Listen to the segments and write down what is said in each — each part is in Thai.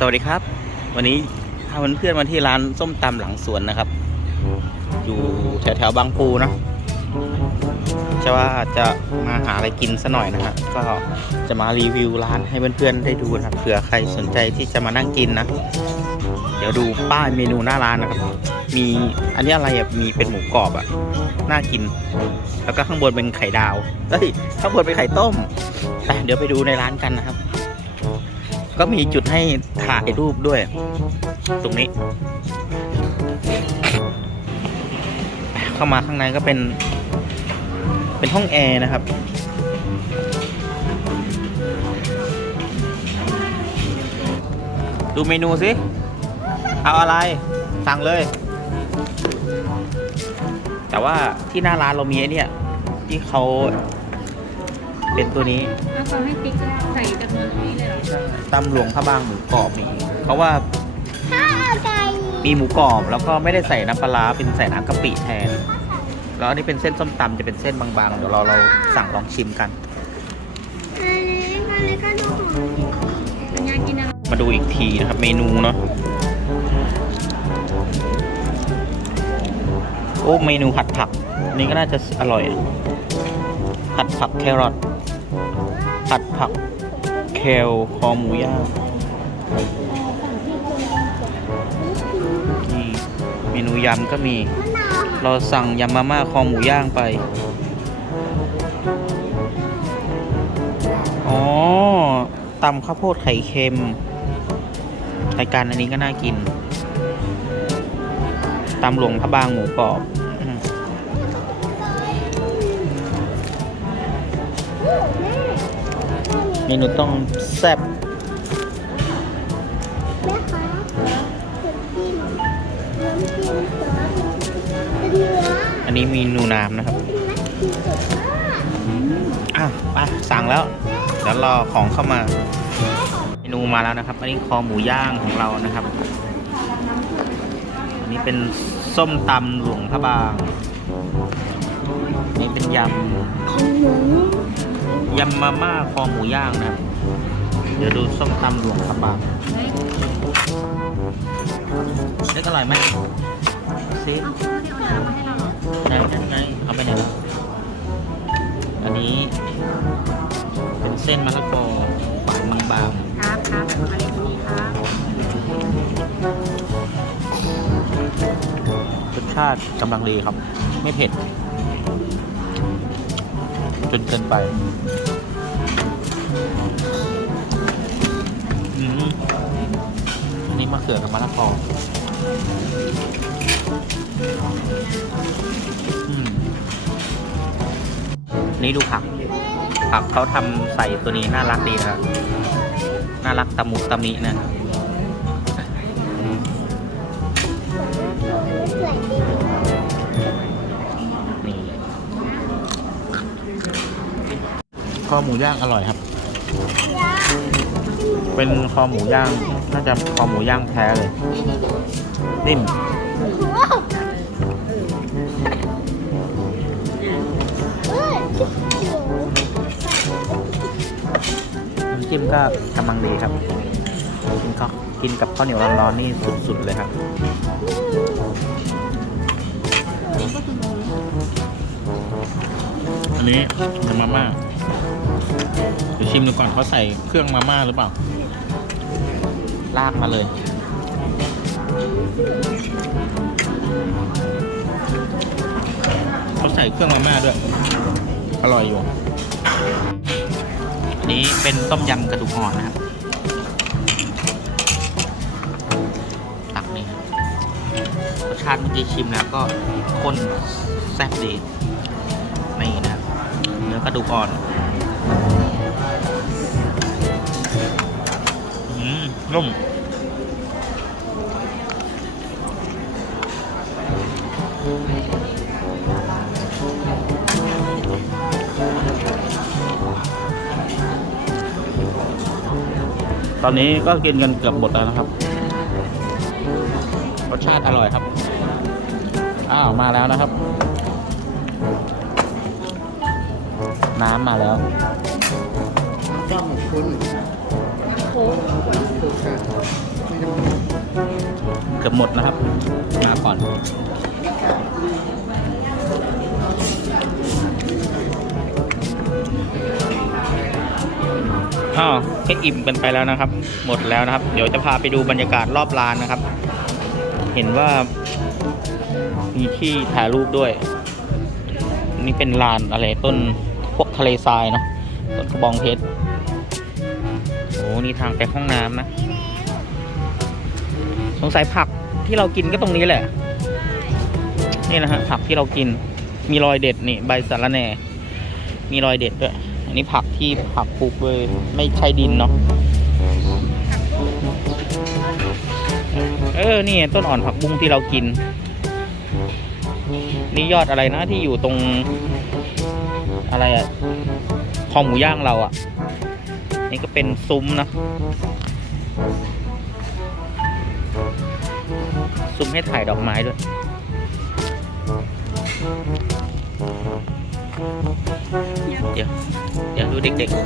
สวัสดีครับ วันนี้พาเพื่อนๆมาที่ร้านส้มตำหลังสวนนะครับ อยู่แถวแถวๆบางปูนะจะว่าจะมาหาอะไรกินซะหน่อยนะฮะก็จะมารีวิวร้านให้เพื่อนๆได้ดูนะครับเผื่อใครสนใจที่จะมานั่งกินนะ เดี๋ยวดูป้ายเมนูหน้าร้านนะครับ มีอันนี้อะไรอะมีเป็นหมูกรอบอะน่ากิน แล้วก็ข้างบนเป็นไข่ดาวเฮ้ยข้างบนเป็นไข่ต้มไปเดี๋ยวไปดูในร้านกันนะครับ ก็มีจุดให้ถ่ายรูปด้วย ตรงนี้ เข้ามาข้างในก็เป็น เป็นห้องแอร์นะครับ ดูเมนูสิ เอาอะไร สั่งเลย แต่ว่าที่หน้าร้านเรามีอ้เนี่ย ที่เขา เป็นตัวนี้แล้วเขาให้ติ๊กใส่จำนวนนี้เลยเหรอตำหลวงพระบางหมูกรอบนี่เขาว่าข้าวไก่มีหมูกรอบแล้วก็ไม่ได้ใส่น้ำปลาร้าเป็นใส่น้ำกะปิแทน แล้วอันนี้เป็นเส้นส้มตำจะเป็นเส้นบางๆเดี๋ยวเราเราสั่งลองชิมกัน อันนี้อันนี้ก็ดูของคุณยายกินอะไรมาดูอีกทีนะครับ เมนูเนาะโอ้เมนูผัดผักอันนี่ก็น่าจะอร่อยนะผัดผักแครอท ผัดผักเคลคอหมูย่างนี่เมนูยำก็มี เราสั่งยำมาม่าคอหมูย่างไป อ๋อตำข้าวโพดไข่เค็มรายการอันนี้ก็น่ากินตำหลวงพระบางหมูกรอบอ เมนูต้องแซ่บแม่คะถึงกินน้ำจิ้มซอสเป็นเนื้ออันนี้มีนูน้ำนะครับเป็นนักกินสุดมากอะไปสั่งแล้วเดี๋ยวรอของเข้ามา เมนูมาแล้วนะครับ อันนี้คอหมูย่างของเรานะครับ อันนี้เป็นส้มตำหลวงพระบางอันนี้เป็นยของหมูำ ยำมาม่าคอหมูย่างนะครับ เดี๋ยวดูส้มตำหลวงพระบางเล็กอร่อยไหมซิเอาเขาที่เอาน้ำมาให้เราเหรอไหนไหนเอาไปไหนแล้วอันนี้ เป็นเส้นมะละกอฝานบางๆครับครับอะไรนี้ครับรสชาติกำลังดีครับ ไม่เผ็ด จนเกินไปอืมอันนี้มะเขือกับมะละกออืมนี่ดูผัก ผักเขาทำใส่ตัวนี้น่ารักดีนะครับน่ารักตะมุตะมินะ คอหมูย่างอร่อยครับ เป็นคอหมูย่าง น่าจะคอหมูย่างแท้เลย นิ่มว้าวเอ้ยหมูน้ำจิ้มก็กำลังดีครับ กินข้าวกินกับข้าวเหนียวร้อนๆนี่สุดๆเลยครับอันนี้เป็นมาม่า เดี๋ยวชิมดูก่อนเขาใส่เครื่องมาม่าหรือเปล่า ลากมาเลย เขาใส่เครื่องมาม่าด้วย อร่อยอยู่ อันนี้เป็นต้มยำกระดูกอ่อนนะครับ ตักนี่ครับรสชาติเมื่อกี้ชิมแล้วก็ข้นแซ่บดีนี่นะเนื้อกระดูกอ่อน นุ่มตอนนี้ก็กินกันเกือบหมดแล้วนะครับ รสชาติอร่อยครับ อ้าว มาแล้วนะครับ น้ำมาแล้วคค้ก เกือบหมดนะครับ มาก่อนอ้าวก็อิ่มกันไปแล้วนะครับ หมดแล้วนะครับ เดี๋ยวจะพาไปดูบรรยากาศรอบลานนะครับ เห็นว่ามีที่ถ่ายรูปด้วย นี่เป็นลานอะไรต้นพวกทะเลทรายเนาะต้นกระบองเพชร นี่ทางไปห้องน้ำนะ สงสัยผักที่เรากินก็ตรงนี้แหละ นี่นะฮะผักที่เรากิน มีรอยเด็ดนี่ใบสะระแหน่ มีรอยเด็ดด้วย อันนี้ผักที่ผักปลูกเลยไม่ใช่ดินเนาะ เออ นี่ต้นอ่อนผักบุ้งที่เรากิน นี่ยอดอะไรนะที่อยู่ตรงอะไรอะคอหมูย่างเราอะ นี่ก็เป็นซุ้มนะ ซุ้มให้ถ่ายดอกไม้ด้วย เดี๋ยว เดี๋ยวดูเด็กๆ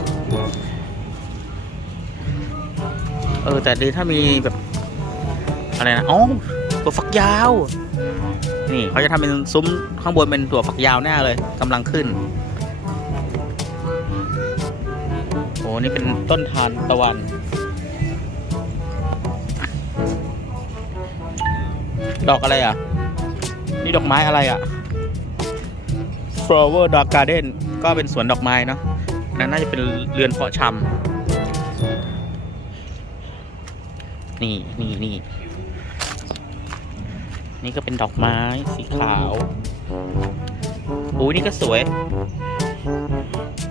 เออ แต่ดีถ้ามีแบบ อะไรนะอ๋อตัวฝักยาว นี่เขาจะทำเป็นซุ้มข้างบนเป็นตัวฝักยาวแน่เลยกำลังขึ้น นี่เป็นต้นทานตะวัน ดอกอะไรอะ นี่ดอกไม้อะไรอะ flower dog garden ก็เป็นสวนดอกไม้เนาะนั่นน่าจะเป็นเรือนเพาะชำนี่นี่นี่นี่ก็เป็นดอกไม้สีขาวโอ้ยนี่ก็สวย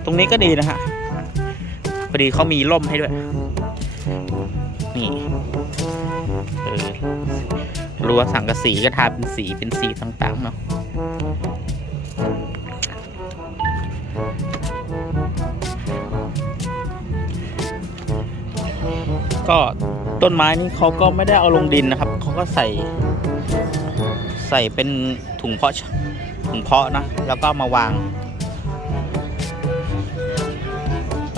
ตรงนี้ก็ดีนะฮะ พอดีเขามีร่มให้ด้วย นี่เออรั้วสังกะสีก็ทาเป็นสีเป็นสีต่างๆเนาะก็ต้นไม้นี่เขาก็ไม่ได้เอาลงดินนะครับ เขาก็ใส่ ใส่เป็นถุงเพาะถุงเพาะนะ แล้วก็มาวาง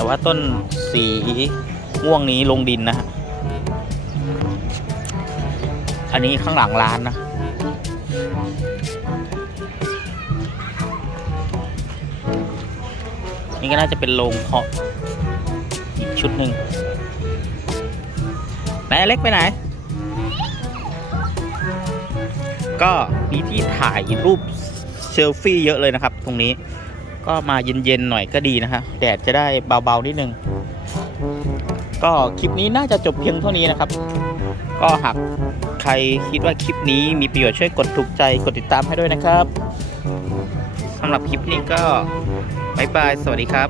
ว่าต้นสีม่วงนี้ลงดินนะฮะอันนี้ข้างหลังร้านนะ นี่ก็น่าจะเป็นโรงเพาะอีกชุดหนึ่งไหนเล็กไปไหน ก็มีที่ถ่ายรูปเซลฟี่เยอะเลยนะครับตรงนี้ ก็มาเย็นๆหน่อยก็ดีนะฮะแดดจะได้เบาๆนิดนึง ก็คลิปนี้น่าจะจบเพียงเท่านี้นะครับ ก็หากใครคิดว่าคลิปนี้มีประโยชน์ช่วยกดถูกใจกดติดตามให้ด้วยนะครับสำหรับคลิปนี้ก็บายบาย สวัสดีครับ